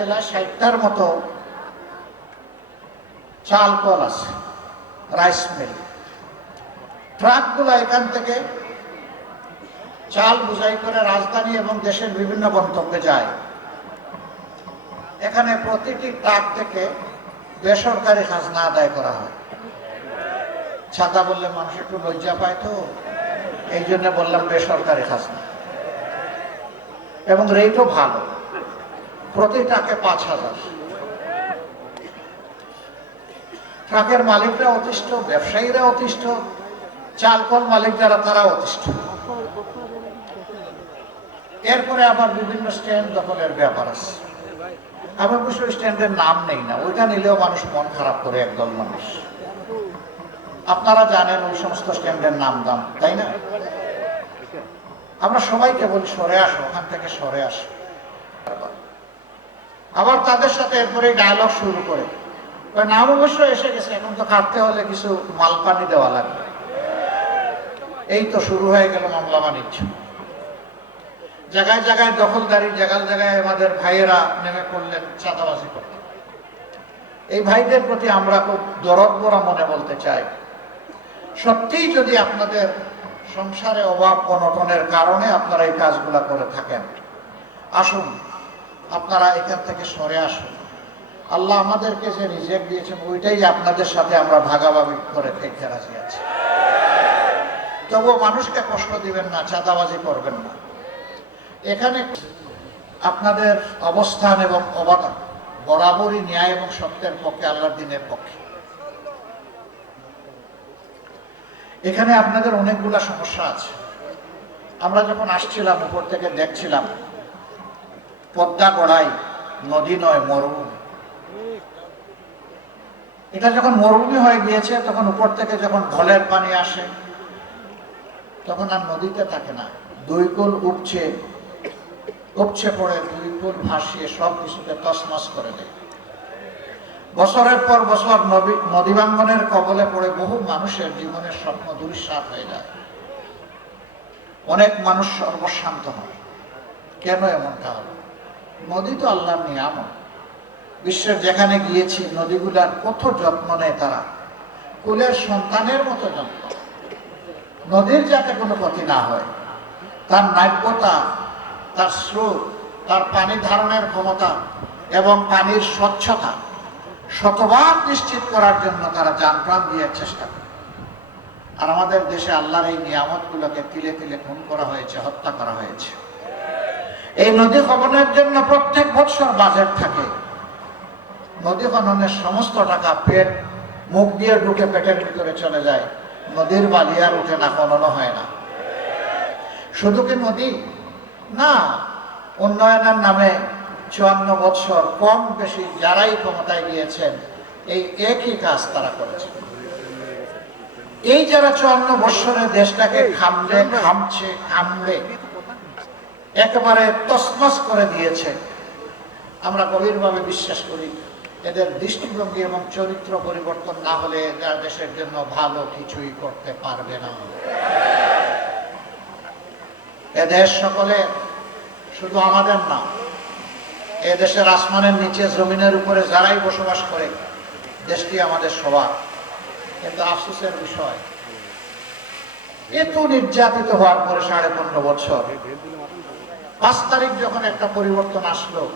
জেলায় ষাটটার মতো চাল কল আছে, রাইস মিল। ট্রাকগুলো এখান থেকে চাল বুঝাই করে রাজধানী এবং দেশের বিভিন্ন গন্তব্যে যায়। এখানে প্রতিটি ট্রাক থেকে বেসরকারি খাজনা আদায় করা হয়। ছাতা বললে মানুষ একটু লজ্জা পায় তো, এই জন্য বললাম বেসরকারি খাজনা। এবং রেটও ভালো। প্রতি ট্রাকে পাঁচ হাজার। ট্রাকের মালিকরা অতিষ্ঠ, ব্যবসায়ীরা অতিষ্ঠ, চালকল মালিক যারা, তারা অতিষ্ঠ। এরপরে আবার বিভিন্ন স্ট্যান্ড দখলের ব্যাপার আছে। অবশ্য ওই স্ট্যান্ডের নাম নেই না, ওইটা নিলেও মানুষ মন খারাপ করে, একদল মানুষ। আপনারা জানেন ওই সমস্ত স্ট্যান্ডের নাম দাম, তাই না? আমরা সবাইকে বলি, সরে আসো, ওখান থেকে সরে আসো। আবার তাদের সাথে এরপরে ডায়লগ শুরু করে। নাম অবশ্য এসে গেছে, এখন তো কাটতে হলে কিছু মাল পানি দেওয়া লাগবে। এই তো শুরু হয়ে গেল মামলা বাণিজ্য। জায়গায় জায়গায় দখলদারি, জায়গায় জায়গায় আমাদের ভাইয়েরা নেমে পড়লেন চাঁদাবাজি করতে। এই ভাইদের প্রতি আমরা খুব দরদ বরা মনে বলতে চাই। সত্যিই যদি আপনাদের সংসারে অভাব, অনটনের কারণে আপনারা এই কাজগুলা করে থাকেন, আসুন আপনারা এখান থেকে সরে আসুন। আল্লাহ আমাদেরকে যে রিজেক্ট দিয়েছেন, ওইটাই আপনাদের সাথে আমরা ভাগাভাগি করে খেতে রাজি আছি। তবুও মানুষকে কষ্ট দিবেন না, চাঁদাবাজি করবেন না। এখানে আপনাদের অবস্থান এবং অবদান বরাবরই ন্যায় এবং সত্যের পক্ষে, আল্লাহর দিনের পক্ষে। এখানে আপনাদের অনেকগুলা সমস্যা আছে। আমরা যখন আসছিলাম, উপর থেকে দেখছিলাম পদ্মা গড়াই, নদী নয়, মরুভূমি। এটা যখন মরুভূমি হয়ে গিয়েছে, তখন উপর থেকে যখন ঢলের পানি আসে, তখন আর নদীতে থাকে না। দুই কুল উপচে উপচে পড়ে, দুই কুল ভাসিয়ে সব কিছুকে তসমস করে দেয়। বছরের পর বছর নদী নদীবাঙ্গনের কবলে পড়ে বহু মানুষের জীবনের স্বপ্ন দুরিশ্বাস হয়ে যায়। অনেক মানুষ সর্বশান্ত হয়। কেন এমনটা হলো নদী তো আল্লাহর নিয়ামত। বিশ্বের যেখানে গিয়েছি, নদীগুলার কত যত্ন নেয় তারা। কুলের সন্তানের মতো যত্ন। নদীর যাতে কোনো ক্ষতি না হয়, তার নাব্যতা তার স্রোত, তার পানি ধারণের ক্ষমতা এবং পানির স্বচ্ছতা শতবার নিশ্চিত করার জন্য তারা প্রাণ দিয়ে চেষ্টা করে। আর আমাদের দেশে আল্লাহর এই নিয়ামতগুলোকে তিলে তিলে খুন করা হয়েছে, হত্যা করা হয়েছে। এই নদী খননের জন্য প্রত্যেক বছর বাজেট থাকে। নদী খননের সমস্ত টাকা পেট, মুখ দিয়ে ঢুকে পেটের ভিতরে চলে যায়। নদীর বালি আর উঠে না, খননও হয় না। শুধু কি নদী? না, উন্নয়নের নামে চুয়ান্ন বৎসর কম বেশি যারাই ক্ষমতায় গিয়েছেন, এই একই কাজ তারা করেছে এই যারা চুয়ান্ন বৎসরে দেশটাকে খামলে খামছে খামলে একেবারে তসমস করে দিয়েছে। আমরা গভীরভাবে বিশ্বাস করি, এদের দৃষ্টিভঙ্গি এবং চরিত্র পরিবর্তন না হলে এরা দেশের জন্য ভালো কিছুই করতে পারবে না। এদেশ সকলে শুধু আমাদের না এদেশের আসমানের নিচে, জমিনের উপরে যারাই বসবাস করে, দেশটি আমাদের সবার। কিন্তু আফসোসের বিষয়, এত নির্যাতিত হওয়ার পরে সাড়ে পনেরো বছর পাঁচ তারিখ যখন একটা পরিবর্তন আসলো